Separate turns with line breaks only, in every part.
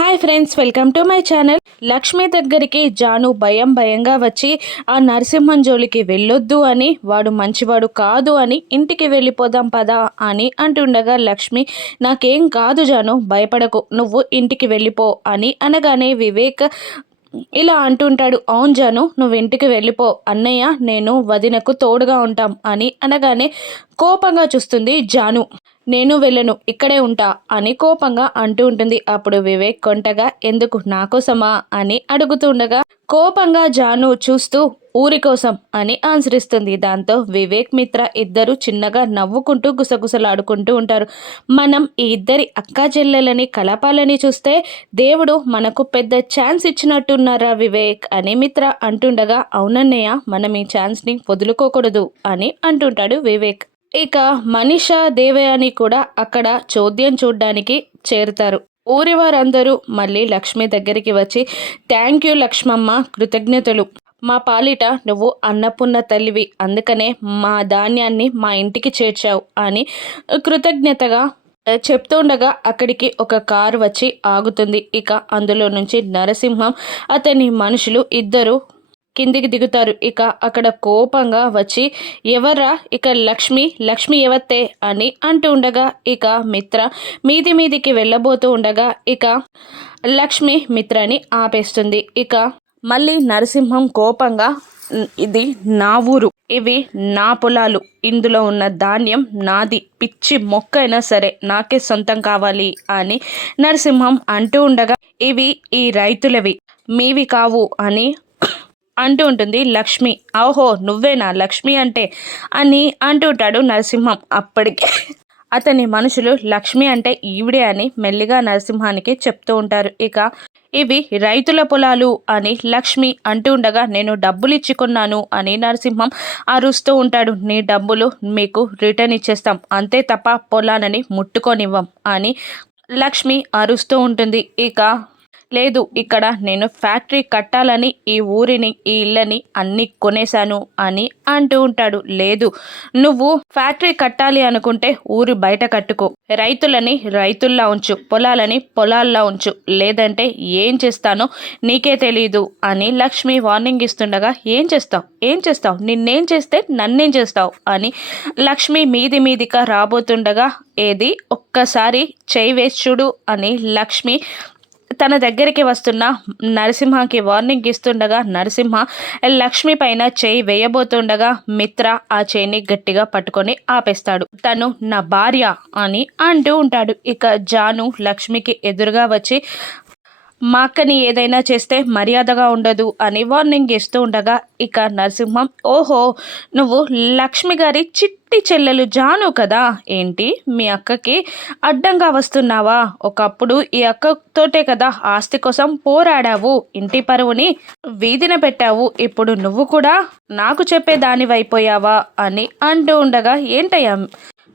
Hi friends welcome to my channel. Lakshmi దగ్గరికి జాను భయం భయంగా వచ్చి ఆ నరసింహం జోలికి వెళ్ళొద్దు అని వాడు మంచివాడు కాదు అని ఇంటికి వెళ్ళిపోదాం పదా అని అంటుండగా లక్ష్మి నాకేం కాదు జాను భయపడకు నువ్వు ఇంటికి వెళ్ళిపో అని అనగానే వివేక్ ఇలా అంటుంటాడు అవును జాను నువ్వు ఇంటికి వెళ్ళిపో అన్నయ్య నేను వదినకు తోడుగా ఉంటాం అని అనగానే కోపంగా చూస్తుంది జాను. నేను వెళ్ళను ఇక్కడే ఉంటా అని కోపంగా అంటూ ఉంటుంది. అప్పుడు వివేక్ కొంటగా ఎందుకు? నా కోసమా? అని అడుగుతుండగా కోపంగా జాను చూస్తూ ఊరి కోసం అని ఆన్సర్ ఇస్తుంది. దాంతో వివేక్ మిత్ర ఇద్దరు చిన్నగా నవ్వుకుంటూ గుసగుసలాడుకుంటూ ఉంటారు. మనం ఈ ఇద్దరి అక్కా చెల్లెలని కలపాలని చూస్తే దేవుడు మనకు పెద్ద ఛాన్స్ ఇచ్చినట్టున్నారా వివేక్? అని మిత్ర అంటుండగా అవునన్నయ్య మనం ఈ ఛాన్స్ని వదులుకోకూడదు అని అంటుంటాడు వివేక్. ఇక మనీషా దేవయాని కూడా అక్కడ చోద్యం చూడ్డానికి చేరుతారు. ఊరి వారందరూ మళ్ళీ లక్ష్మి దగ్గరికి వచ్చి థ్యాంక్ యూ లక్ష్మమ్మ కృతజ్ఞతలు. మా పాలిట నువ్వు అన్నపున్న తల్లివి. అందుకనే మా ధాన్యాన్ని మా ఇంటికి చేర్చావు అని కృతజ్ఞతగా చెప్తుండగా అక్కడికి ఒక కారు వచ్చి ఆగుతుంది. ఇక అందులో నుంచి నరసింహం అతని మనుషులు ఇద్దరు కిందికి దిగుతారు. ఇక అక్కడ కోపంగా వచ్చి ఎవరా ఇక లక్ష్మి? లక్ష్మి ఎవత్తే అని అంటూ ఉండగా ఇక మిత్ర మీది మీదికి వెళ్ళబోతూ ఉండగా ఇక లక్ష్మి మిత్రని ఆపేస్తుంది. ఇక మళ్ళీ నరసింహం కోపంగా ఇది నా ఊరు. ఇవి నా పొలాలు. ఇందులో ఉన్న ధాన్యం నాది. పిచ్చి మొక్క అయినా సరే నాకే సొంతం కావాలి అని నరసింహం అంటూ ఉండగా ఇవి ఈ రైతులవి. మీవి కావు అని అంటూ ఉంటుంది లక్ష్మి ఓహో నువ్వేనా? లక్ష్మి అంటే? అని అంటుంటాడు నరసింహం అప్పటికే. అతని మనుషులు లక్ష్మి అంటే ఈవిడే అని మెల్లిగా నరసింహానికి చెప్తూ ఉంటారు. ఇక ఇవి రైతుల పొలాలు అని లక్ష్మి అంటూ ఉండగా నేను డబ్బులు ఇచ్చుకున్నాను అని నరసింహం అరుస్తూ ఉంటాడు. నీ డబ్బులు మీకు రిటర్న్ ఇచ్చేస్తాం అంతే తప్ప పొలాలని ముట్టుకొనివ్వం అని లక్ష్మి అరుస్తూ ఉంటుంది. ఇక లేదు ఇక్కడ నేను ఫ్యాక్టరీ కట్టాలని ఈ ఊరిని ఈ ఇళ్ళని అన్ని కొనేశాను అని అంటూ ఉంటాడు. లేదు నువ్వు ఫ్యాక్టరీ కట్టాలి అనుకుంటే ఊరి బయట కట్టుకో. రైతులని రైతుల్లా ఉంచు పొలాలని పొలాల్లో ఉంచు. లేదంటే ఏం చేస్తానో నీకే తెలీదు అని లక్ష్మి వార్నింగ్ ఇస్తుండగా ఏం చేస్తావు? ఏం చేస్తావు? నిన్నేం చేస్తే నన్నేం చేస్తావు? అని లక్ష్మి మీది మీదిగా రాబోతుండగా ఏది? ఒక్కసారి చేయి వేసి చూడు అని లక్ష్మి తన దగ్గరికి వస్తున్న నరసింహకి వార్నింగ్ ఇస్తుండగా నరసింహ లక్ష్మి పైన చేయి వేయబోతుండగా మిత్ర ఆ చేయిని గట్టిగా పట్టుకొని ఆపేస్తాడు. తను నా భార్య అని అంటూ ఉంటాడు. ఇక జాను లక్ష్మికి ఎదురుగా వచ్చి మా అక్కని ఏదైనా చేస్తే మర్యాదగా ఉండదు అని వార్నింగ్ ఇస్తూ ఉండగా ఇక నరసింహం ఓహో నువ్వు లక్ష్మి గారి చిట్టి చెల్లెలు జాను కదా? ఏంటి? మీ అక్కకి అడ్డంగా వస్తున్నావా? ఒకప్పుడు ఈ అక్కతోటే కదా ఆస్తి కోసం పోరాడావు ఇంటి పరువుని వీధిన పెట్టావు ఇప్పుడు నువ్వు కూడా నాకు చెప్పే దానివైపోయావా? అని అంటూ ఉండగా ఏంటయ్యా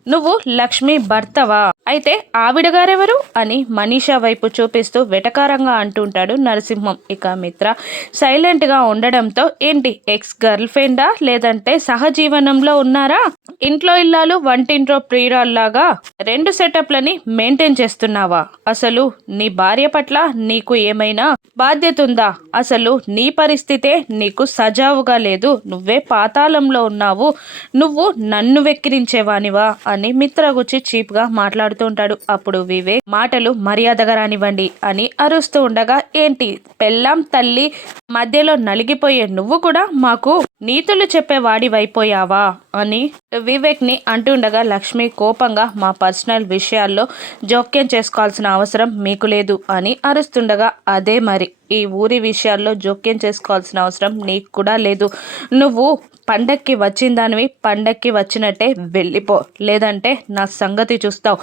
నువ్వు లక్ష్మి భర్తవా? అయితే ఆవిడ గారెవరు? అని మనీషా వైపు చూపిస్తూ వెటకారంగా అంటుంటాడు నరసింహం. ఇక మిత్ర సైలెంట్గా ఉండడంతో ఏంటి ఎక్స్ గర్ల్ ఫ్రెండా? లేదంటే సహజీవనంలో ఉన్నారా? ఇంట్లో ఇల్లాలు వంటింట్లో ప్రియురాల్లాగా? రెండు సెటప్లని మెయింటైన్ చేస్తున్నావా? అసలు నీ భార్య పట్ల నీకు ఏమైనా బాధ్యత ఉందా? అసలు నీ పరిస్థితే నీకు సజావుగా లేదు. నువ్వే పాతాళంలో ఉన్నావు. నువ్వు నన్ను వెక్కిరించేవానివా? అని మిత్ర గుచ్చి చీప్గా మాట్లాడుతూ ఉంటాడు. అప్పుడు వివేక్ మాటలు మర్యాదగా రానివ్వండి అని అరుస్తూ ఉండగా ఏంటి పెళ్ళాం తల్లి మధ్యలో నలిగిపోయే నువ్వు కూడా మాకు నీతులు చెప్పే వాడివైపోయావా? అని వివేక్ని అంటుండగా లక్ష్మి కోపంగా మా పర్సనల్ విషయాల్లో జోక్యం చేసుకోవాల్సిన అవసరం మీకు లేదు అని అరుస్తుండగా అదే మరి ఈ ఊరి విషయాల్లో జోక్యం చేసుకోవాల్సిన అవసరం నీకు కూడా లేదు. నువ్వు పండక్కి వచ్చిన దానివి పండక్కి వచ్చినట్టే వెళ్ళిపో. లేదంటే నా సంగతి చూస్తావు.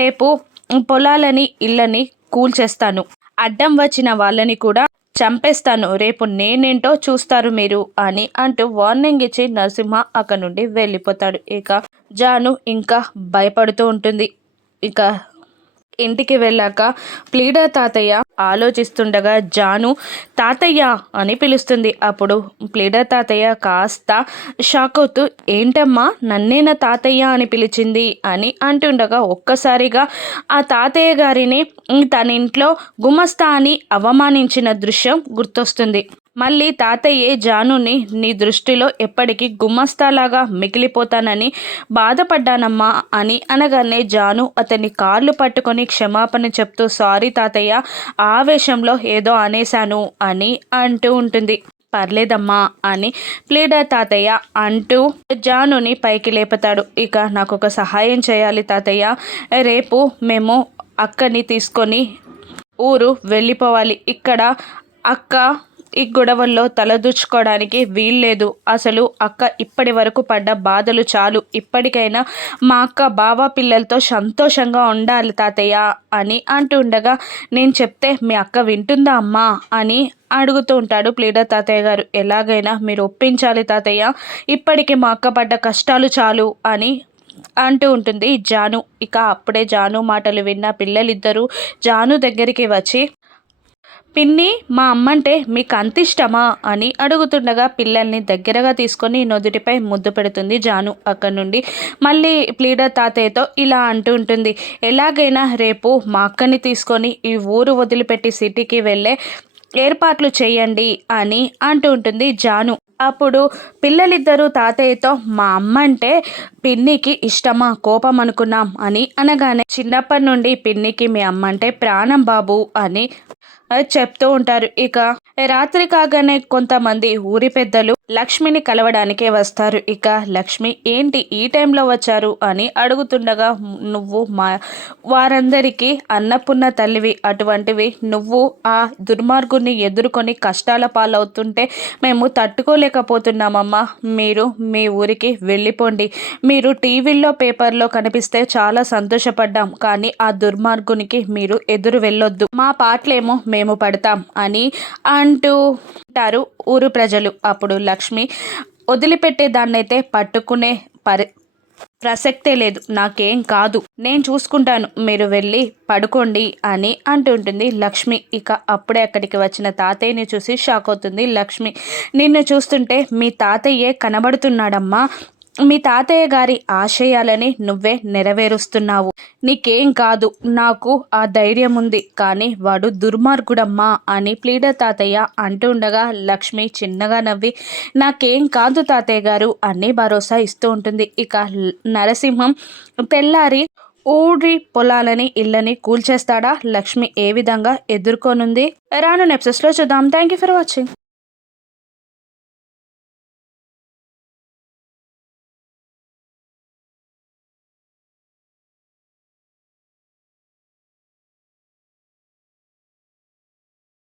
రేపు పొలాలని ఇళ్ళని కూల్చేస్తాను. అడ్డం వచ్చిన వాళ్ళని కూడా చంపేస్తాను. రేపు నేనేంటో చూస్తారు మీరు అని అంటూ వార్నింగ్ ఇచ్చి నరసింహ అక్కడి నుండి వెళ్ళిపోతాడు. ఇక జాను ఇంకా భయపడుతూ ఉంటుంది. ఇక ఇంటికి వెళ్ళాక ప్లీడర్ తాతయ్య ఆలోచిస్తుండగా జాను తాతయ్య అని పిలుస్తుంది. అప్పుడు ప్లీడర్ తాతయ్య కాస్త షాక్ అవుతూ ఏంటమ్మా నన్నేనా తాతయ్య అని పిలిచింది అని అంటుండగా ఒక్కసారిగా ఆ తాతయ్య గారిని తన ఇంట్లో గుమస్తా అని అవమానించిన దృశ్యం గుర్తొస్తుంది. మళ్ళీ తాతయ్యే జానుని నీ దృష్టిలో ఎప్పటికీ గుమ్మస్తాలాగా మిగిలిపోతానని బాధపడ్డానమ్మా అని అనగానే జాను అతని కాళ్ళు పట్టుకొని క్షమాపణ చెప్తూ సారీ తాతయ్య ఆవేశంలో ఏదో అనేశాను అని అంటూ ఉంటుంది. పర్లేదమ్మా అని ప్లీడర్ తాతయ్య అంటూ జానుని పైకి లేపుతాడు. ఇక నాకు ఒక సహాయం చేయాలి తాతయ్య. రేపు మేము అక్కని తీసుకొని ఊరు వెళ్ళిపోవాలి. ఇక్కడ అక్క ఈ గొడవల్లో తలదూచుకోవడానికి వీల్లేదు. అసలు అక్క ఇప్పటి వరకు పడ్డ బాధలు చాలు. ఇప్పటికైనా మా అక్క బావ పిల్లలతో సంతోషంగా ఉండాలి తాతయ్య అని అంటూ ఉండగా నేను చెప్తే మీ అక్క వింటుందా అమ్మా అని అడుగుతూ ఉంటాడు ప్లీడర్ తాతయ్య గారు. ఎలాగైనా మీరు ఒప్పించాలి తాతయ్య. ఇప్పటికి మా అక్క పడ్డ కష్టాలు చాలు అని అంటూ ఉంటుంది జాను. ఇక అప్పుడే జాను మాటలు విన్న పిల్లలిద్దరూ జాను దగ్గరికి వచ్చి పిన్ని మా అమ్మంటే మీకు అంత ఇష్టమా? అని అడుగుతుండగా పిల్లల్ని దగ్గరగా తీసుకొని నొదుటిపై ముద్దు పెడుతుంది జాను. అక్కడి నుండి మళ్ళీ ప్లీడర్ తాతయ్యతో ఇలా అంటూ ఉంటుంది. ఎలాగైనా రేపు మా అక్కని తీసుకొని ఈ ఊరు వదిలిపెట్టి సిటీకి వెళ్ళే ఏర్పాట్లు చేయండి అని అంటూ ఉంటుంది జాను. అప్పుడు పిల్లలిద్దరూ తాతయ్యతో మా అమ్మ అంటే పిన్నికి ఇష్టమా? కోపం అనుకున్నాం అని అనగానే చిన్నప్పటి నుండి పిన్నికి మీ అమ్మ అంటే ప్రాణం బాబు అని చెప్తూ ఉంటారు. ఇక రాత్రి కాగానే కొంతమంది ఊరి పెద్దలు లక్ష్మిని కలవడానికే వస్తారు. ఇక లక్ష్మి ఏంటి ఈ టైంలో వచ్చారు? అని అడుగుతుండగా నువ్వు మా వారందరికీ అన్నపున్న తల్లివి. అటువంటివి నువ్వు ఆ దుర్మార్గుని ఎదుర్కొని కష్టాల పాలవుతుంటే మేము తట్టుకోలేకపోతున్నామమ్మా. మీరు మీ ఊరికి వెళ్ళిపోండి. మీరు టీవీల్లో పేపర్లో కనిపిస్తే చాలా సంతోషపడ్డాం. కానీ ఆ దుర్మార్గునికి మీరు ఎదురు వెళ్ళొద్దు. మా పాటలేమో మేము పడతాం అని అంటూ తింటారు ఊరు ప్రజలు. అప్పుడు లక్ష్మి వదిలిపెట్టే దాన్నైతే పట్టుకునే పరి ప్రసక్తే లేదు. నాకేం కాదు. నేను చూసుకుంటాను. మీరు వెళ్ళి పడుకోండి అని అంటుంటుంది లక్ష్మి. ఇక అప్పుడే అక్కడికి వచ్చిన తాతయ్యని చూసి షాక్ అవుతుంది లక్ష్మి. నిన్ను చూస్తుంటే మీ తాతయ్యే కనబడుతున్నాడమ్మా. మీ తాతయ్య గారి ఆశయాలని నువ్వే నెరవేరుస్తున్నావు. నీకేం కాదు నాకు ఆ ధైర్యం ఉంది. కానీ వాడు దుర్మార్గుడమ్మా అని ప్లీడర్ తాతయ్య అంటుండగా లక్ష్మి చిన్నగా నవ్వి నాకేం కాదు తాతయ్య గారు అని భరోసా ఇస్తూ ఉంటుంది. ఇక నరసింహం తెల్లారి ఊడి పొలాలని ఇళ్ళని కూల్చేస్తాడా? లక్ష్మి ఏ విధంగా ఎదుర్కొనుంది? రాను నెప్సెస్లో చూద్దాం. Thank you for watching.